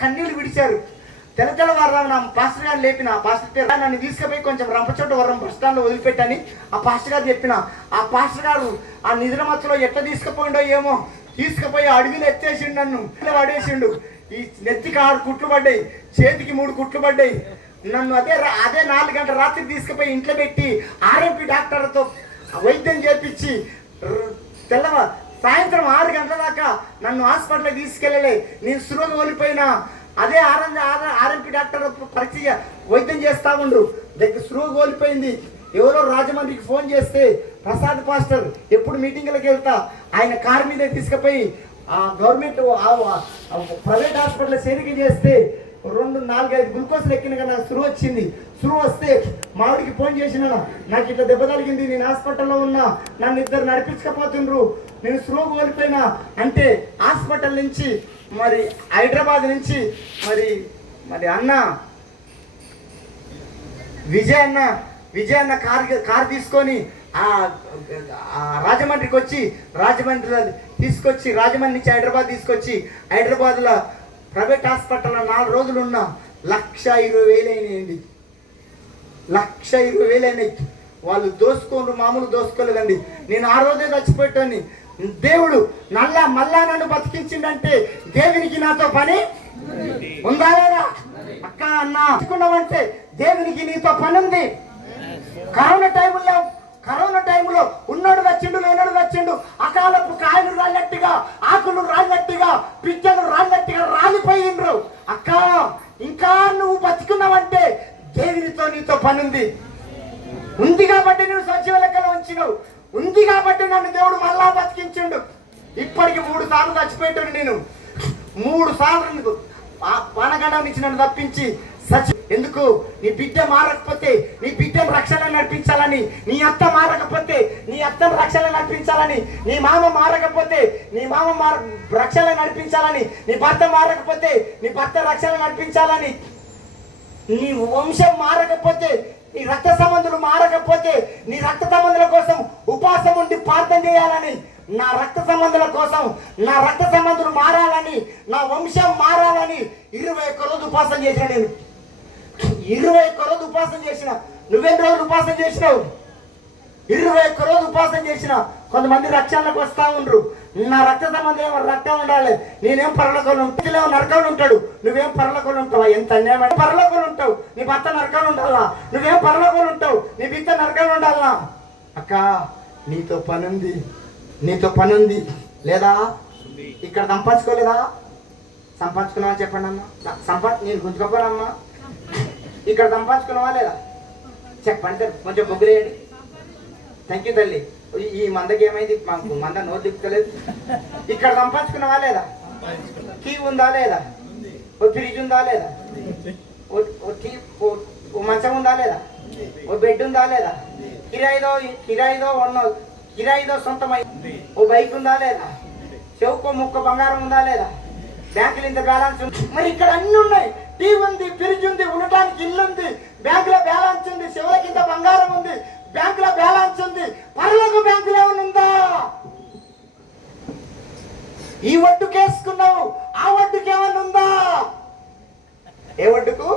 కన్నీళ్ళు విడిచారు. తెల్లవారు నా పాస్టర్ గారు లేపిన పాస్టర్ పేరు నన్ను తీసుకుపోయి కొంచెం రంపచోటవరం బస్ స్టాండ్లో వదిలిపెట్టని ఆ పాస్టర్ గారు చెప్పిన. ఆ పాస్టర్ గారు ఆ నిద్ర మత్తులో ఎట్లా తీసుకుపోయిండో ఏమో, తీసుకుపోయి అడవిలో ఎత్తేసిండు, నన్ను పడేసిండు. ఈ నెత్తికి 6 కుట్లు పడ్డాయి, చేతికి 3 కుట్లు పడ్డాయి. నన్ను అదే 4 గంటల రాత్రి తీసుకుపోయి ఇంట్లో పెట్టి ఆర్ఎంపీ డాక్టర్తో వైద్యం చేపించి సాయంత్రం 6 గంటల దాకా నన్ను హాస్పిటల్కి తీసుకెళ్ళలే. నేను స్పృహ కోల్పోయినా అదే ఆర్ఎంపీ డాక్టర్ పరీక్ష వైద్యం చేస్తా ఉండు. దగ్గర స్పృహ కోల్పోయింది. ఎవరో రాజమండ్రికి ఫోన్ చేస్తే ప్రసాద్ పాస్టర్ ఎప్పుడు మీటింగ్లకు వెళ్తా ఆయన కారు మీద తీసుకుపోయి గవర్నమెంట్ ప్రైవేట్ హాస్పిటల్లో చేరిక చేస్తే 4-5 గ్లూకోజ్లు ఎక్కిన కదా నాకు స్పృహ వచ్చింది. స్పృహ వస్తే మావిడికి ఫోన్ చేసిన, నాకు ఇట్లా దెబ్బ తగిలింది, నేను హాస్పిటల్లో ఉన్నా, నన్ను ఇద్దరు నడిపించకపోతుండ్రు, నేను స్పృహ కోల్పోయినా అంటే హాస్పిటల్ నుంచి మరి హైదరాబాద్ నుంచి మరి అన్న విజయ్ అన్న కార్ తీసుకొని రాజమండ్రికి వచ్చి రాజమండ్రి నుంచి హైదరాబాద్ తీసుకొచ్చి హైదరాబాద్లో ప్రైవేట్ హాస్పిటల్లో 4 రోజులు ఉన్నా 1,20,000 అయినాయండి. 1,20,000 అయినాయి. వాళ్ళు దోసుకోండ్రు, మామూలు దోసుకోలేదండి. నేను ఆ రోజే చచ్చిపోయాని. దేవుడు మళ్ళా నన్ను బతికించిందంటే దేవునికి నాతో పని ఉందా లేదా? అక్క అన్న అనుకున్నావంటే దేవునికి నీతో పని ఉంది. కరోనా టైంలో ఉన్నాడు వచ్చిండు, లేనాడు వచ్చిండు. అకాలపు కాయలు రాలినట్టుగా, ఆకులు రాలినట్టుగా, పిచ్చలు రాలినట్టుగా రాలిపోయిండ్రు. అక్క ఇంకా నువ్వు బతికున్నావంటే దేవునితో నీతో పని ఉంది కాబట్టి నువ్వు సజీవ లెక్కలో ఉంచినావు. ఉంది కాబట్టి నన్ను దేవుడు మళ్ళా బతికించిండు. ఇప్పటికి 3 సార్లు చచ్చిపోయాడు. నేను 3 సార్లు పానగండం నుంచి నన్ను తప్పించి ఎందుకు? నీ బిడ్డ మారకపోతే నీ బిడ్డను రక్షణ నడిపించాలని, నీ అత్త మారకపోతే నీ అత్తను రక్షణ నడిపించాలని, నీ మామ మారకపోతే నీ మామ రక్షణ నడిపించాలని, నీ భర్త మారకపోతే నీ భర్త రక్షణ నడిపించాలని, నీ వంశం మారకపోతే, నీ రక్త సంబంధులు మారకపోతే నీ రక్త సంబంధుల కోసం ఉపవాసం ఉండి ప్రార్థన చేయాలని, నా రక్త సంబంధుల కోసం నా రక్త సంబంధులు మారాలని, నా వంశం మారాలని 21 రోజు ఉపవాసం చేసిన. నేను 21 రోజు ఉపవాసం చేసిన. నువ్వెన్ని రోజులు ఉపవాసం చేసినావు? 21 రోజు ఉపవాసం చేసిన. కొంతమంది రక్షణలకు వస్తా ఉండ్రు. నా రక్త సంబంధం ఏమో రక్తం ఉండాలి, నేనేం పరలోకంలో ఉంటావు, నరకంలో ఉంటాడు, నువ్వేం పరలోకంలో ఉంటావా? ఎంత అన్యాయం! పరలోకంలో ఉంటావు, నీ భర్త నరకంలో ఉండాలా, నువ్వేం పరలోకంలో ఉంటావు, నీ బిడ్డ నరకంలో ఉండాలా? అక్క నీతో పని ఉంది లేదా? ఇక్కడ సంపాదించుకోలేదా? సంపాదించుకున్నావా చెప్పండి అమ్మా. నేను గుంజుకోపోనమ్మా. ఇక్కడ సంపాదించుకున్నావా లేదా చెప్పండి. కొంచెం బొగ్గురేయండి. థ్యాంక్ యూ తల్లి. ఈ మందకి ఏమైంది? మాకు మంద నోరు తిప్పుతలేదు. ఇక్కడ సంపాదించుకున్నావా లేదా? కీ ఉందా లేదా? ఓ ఫ్రిడ్జ్ ఉందా లేదా? ఓ మంచం ఉందా లేదా? ఓ బెడ్ ఉందా లేదా? కిరాయిదో సొంతమై ఓ బైక్ ఉందా లేదా? చెవుకో ముక్క బంగారం ఉందా లేదా? బ్యాంకులు ఇంత బ్యాలెన్స్ ఉంది. మరి ఇక్కడ అన్ని ఉన్నాయి. టీవీ ఉంది, ఫ్రిడ్జ్ ఉంది, ఉండటానికి ఇల్లు ఉంది, బ్యాంకులో బ్యాలెన్స్ ఉంది, చెవులకి ఇంత బంగారం ఉంది, బ్యాంకులో బ్యాలెన్స్ ఉంది. పరలోక బ్యాంకులో ఏమైనా ఉందా? ఈ ఒడ్డుకు వేసుకున్నావు, ఆ ఒడ్డుకి ఏమన్నా ఉందా? ఏ ఒడ్డుకు?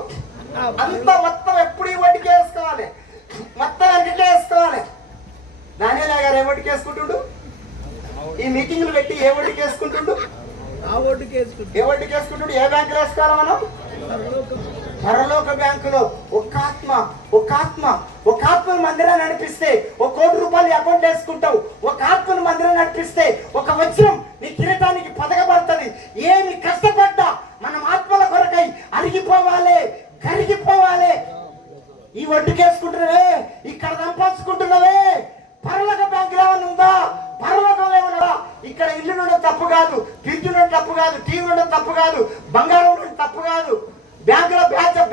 అంత మొత్తం ఎప్పుడు ఈ ఒడ్డుకి వేసుకోవాలి, మొత్తం అన్నింటిలో వేసుకోవాలి. దానిలా గారు ఏ ఒడ్డుకి వేసుకుంటుండు? ఈ మీటింగ్లు పెట్టి ఏ ఒడ్డుకి వేసుకుంటుండు? ఏ ఒడ్డుకి వేసుకుంటుండు? ఏ బ్యాంకులో వేసుకోవాలి మనం? పరలోక బ్యాంకులో. ఒక ఆత్మ మందిరాన్ని నడిపిస్తే 1 కోటి రూపాయలు అకౌంట్ వేసుకుంటావు. ఒక ఆత్మను మందిరాన్ని నడిపిస్తే 1 వజ్రం నీ కిరీటానికి పదకబడుతుంది. ఏమి కష్టపడ్డా మనం ఆత్మల కొరకై అరిగిపోవాలి, కరిగిపోవాలి. ఈ ఒడ్డుకేసుకుంటున్నావే, ఇక్కడ సంపాదించుకుంటున్నావే, పరలోక బ్యాంకులు ఏమైనా ఉందా? పరలోకంలో ఏమన్నా? ఇక్కడ ఇల్లు ఉండడం తప్పు కాదు, ఫ్రిడ్జ్ ఉండడం తప్పు కాదు, టీవీ ఉండడం తప్పు కాదు, బంగారం ఉండడం తప్పు కాదు, బ్యాంకులో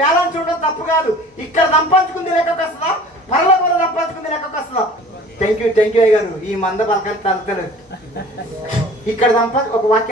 బ్యాలెన్స్ ఉండడం తప్పు కాదు. ఇక్కడ సంపాదించుకుంది లెక్కకు వస్తుందా? పరలోకంలో సంపాదించుకుంది లెక్కకు వస్తుందా? థ్యాంక్ యూ అయ్య గారు. ఈ మంద పలకలు తలుతలేదు. ఇక్కడ ఒక వాక్యం